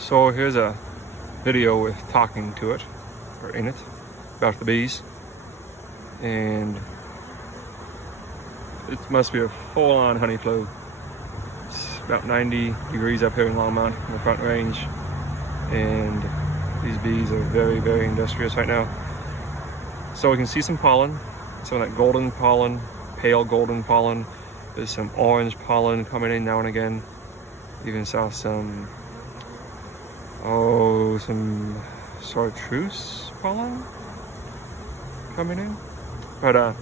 So here's a video with talking to it, or in it, about the bees. And it must be a full-on honey flow. It's about 90 degrees up here in Longmont in the Front Range. And these bees are very, very industrious right now. So we can see some pollen, some of that golden pollen, pale golden pollen. There's some orange pollen coming in now and again. Even saw some chartreuse pollen coming in. But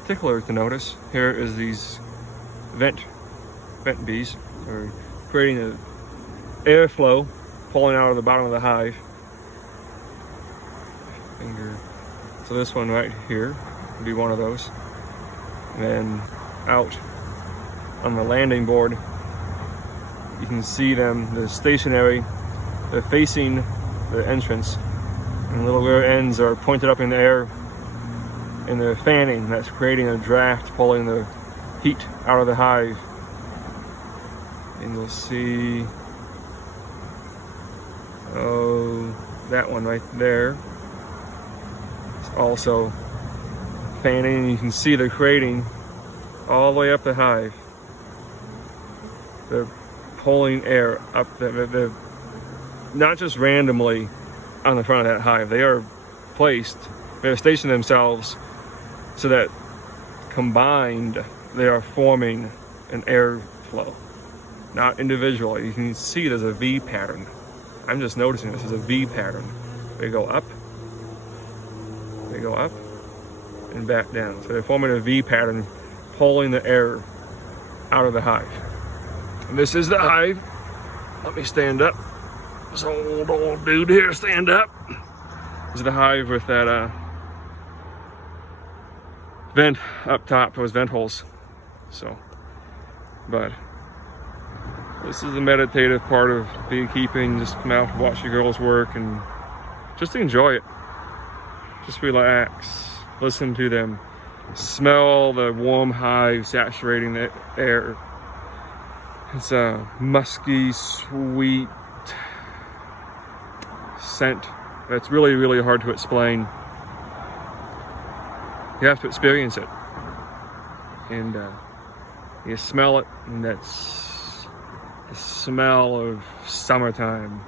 particular to notice here is these vent bees. They're creating an airflow pulling out of the bottom of the hive. So this one right here would be one of those. And then out on the landing board, you can see them, they're stationary, they're facing the entrance, and little rear ends are pointed up in the air, and they're fanning. That's creating a draft, pulling the heat out of the hive. And you'll see, that one right there. It's also fanning. You can see they're creating all the way up the hive. They're pulling air up. They're not just randomly on the front of that hive. They are placed, they're stationed themselves so that combined they are forming an airflow, not individually. You can see there's a V pattern. I'm just noticing this is a V pattern. They go up, and back down. So they're forming a V pattern, pulling the air out of the hive. And this is the hive. Let me stand up. This old dude here, stand up. This is the hive with that vent up top, those vent holes. So, but this is the meditative part of beekeeping. Just come out, watch your girls work, and just enjoy it. Just relax, listen to them, smell the warm hive saturating the air. It's a musky, sweet scent that's really, really hard to explain. You have to experience it. And you smell it, and that's the smell of summertime.